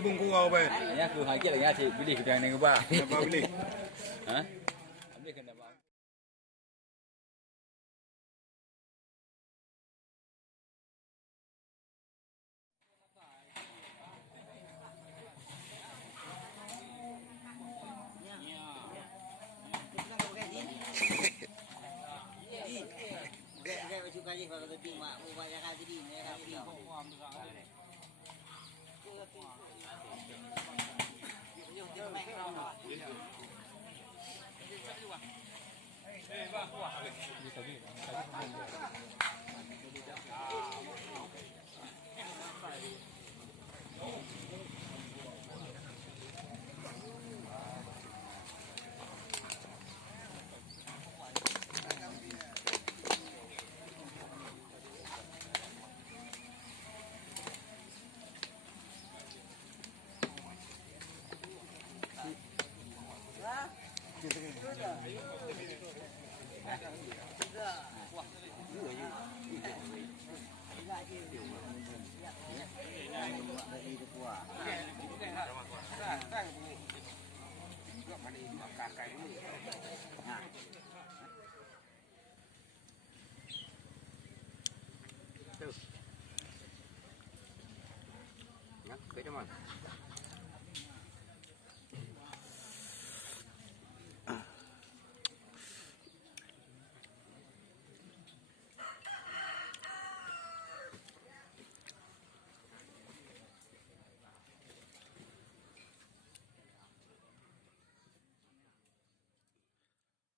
gabung kurau baik. Ya aku hakik lagi asyik beli kedai ni ke bah. Apa beli? Ha? Ambil kena bah. Cái đó mà